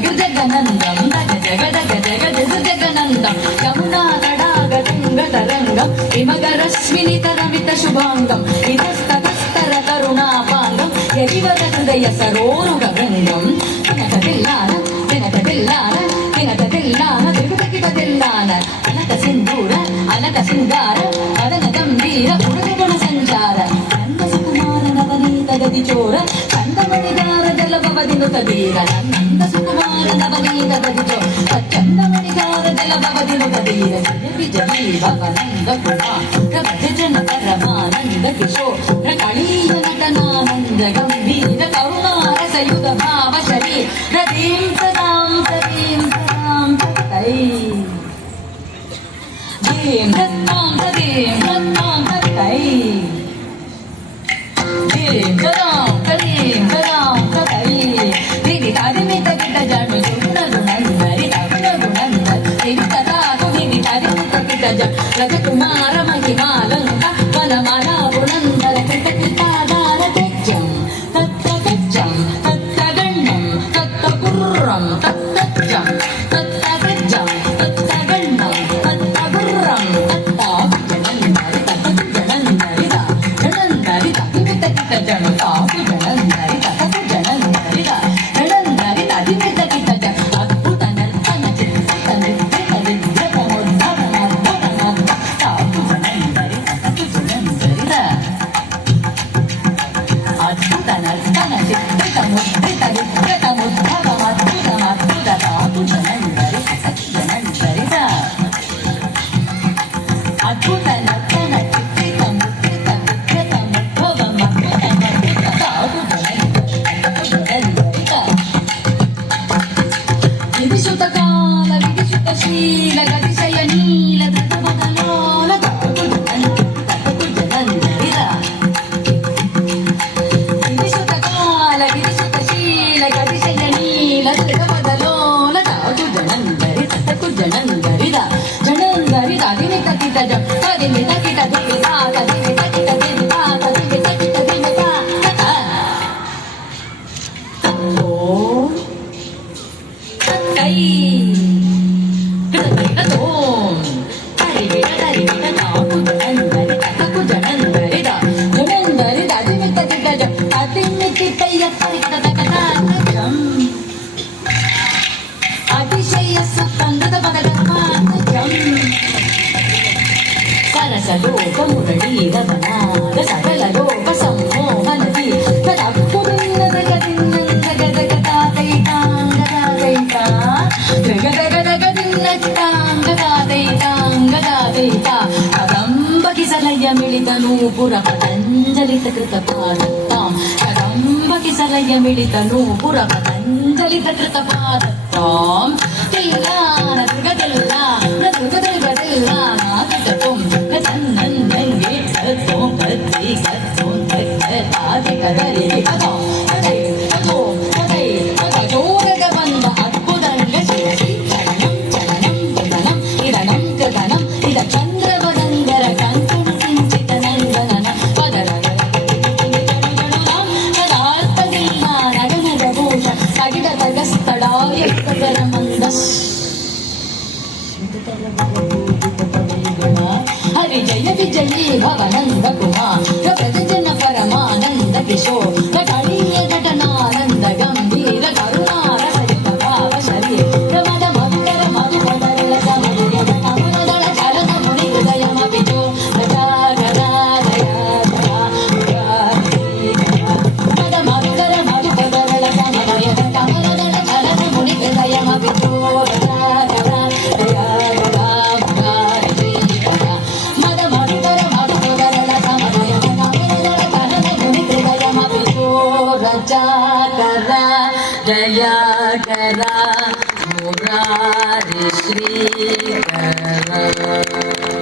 జగనందం జగనందం యమునా తడాగ తుంగ తరంగం హిమగరశ్మిని తరమిత శుభాంగం ఇతస్తర కరుణాపాంగం యదివర హృదయ సరోరుగ బృంగం తినక తిల్లాన తిరుగుతకిట తిల్లాన అనక సింధూర అనక సింగార అదన గంభీర పురుగుణ సంచార నంద సుకుమార నవనీత గది చోర చందమణిగార జలభవదిను తదీర నంద సుకుమార నవనీత గది చోర చందమణిగార జలభవదిను తదీర విజయీ భవనంద కుమార జన పరమానంద కిశోర కళీయ నటనానంద గంభీర కరుణారసయుత భావ శరీర దీం సదాం సదీం సదాం తై దీం సదాం సదీం సదాం తై దీం సదాం సదీం సదాం తై దీని తాదిమిత గిట జను గుణగుణందరి తగుణగుణందరి దీని తదాకు దీని తాదిమిత గిట జ రజకుమార మహిమాలంక వనమాలా గుణందర కిట కిటాదార తెజ్జం తత్తగజ్జం తత్తగణ్ణం తత్తగుర్రం తత్తజ్జం తత్తగజ్జం తత్తగణ్ణం తత్తగుర్రం తత్తాజనందరి తత్తు జనందరిద జనందరిద కిట కిట జను తాకు జనందరి తత్తు జనందరిద జనందరిద కిట కిట జ అద్భుత నర్తన చిత్త నిత్య విద్యమోద్ధవ నర్తన తాకు జనందరి తత్తు జనందరిద అద్భుత నర్తన చిత్త ముద్రిత విద్యతముద్భవ అద్భుత తాకు జనందరి తత్తు జనందరిద అద్భుత నర్తన చిత్త ముద్రిత విద్యతముద్భవ అద్భుత తాకు జనందరిద విధిశుత కాల విధిశుత శీల గతిశయ నీల ధృతపదలోల తాకు జనందరిద విధిశుత కాల విధిశుత శీల గతిశయ నీల ధృతపదలోల తాకు జనందరి తతకు జనందరిద జనందరిద దిమిత కిట జ తదిమిత కిట దిమిత తదిమిత కిట దిమిత తదిమిత కిట దిమిత తత ఓ తై ఓం తరివిట తరివిట తాకు జనందరి తతకు జనందరిద జనందరిద దిమిత కిట జ తదిమితి తయ్య తరికిట తకట జం అతిశయ సత్తంగత పదగమాజం సరసలోక మురళీర వనాద సకల లోక సమ్మోహనది తదక్కుమిన్నద గదిన్నంత గదగతాదైతాంగదాదైతా గదగదగదిన్నత్తాంగదాదైతాంగదాదైతా కదంబకి సలయ మిళిత నూపుర పతంజలిత కృత పాదత్తాం కదంబకి సలయ మిళిత నూపుర పతంజలిత కృత పాదత్తాం తిల్లాన దుర్గదిల్లా దుర్గదిల్లా నాగటం తన్నందంగే తత్వం పత్తి కత్వం తత్తాది కదరి కదో కదై కదో కదై కదోరగ బంద అద్భుతంగ చేసి చలనం చలనం విదనం ఇదనం కదనం ఇద చంద్రవదంగర కంకుణ కించిత నందనన పదరగ పదార్థదిల్లా నగనగ భూష తగిడ తగస్తడాయ కదరమందస్ హరి జయ విజయీ భవనంద కుమార ప్రజన పరమానంద కిశోర కళీయ నటనానంద గంభీర కరుణారసయుత భావ శరీర మద మధుర మధుపదరల సమయ కమలదళ చలన ముని హృదయమపి చో గదా గదా దయా దయా మద మధుర మధుపదరల సమయ కమలదళ చలన ముని హృదయమపి చో గదా గదా దయా గదా करा दया करा मुरारी श्री करा।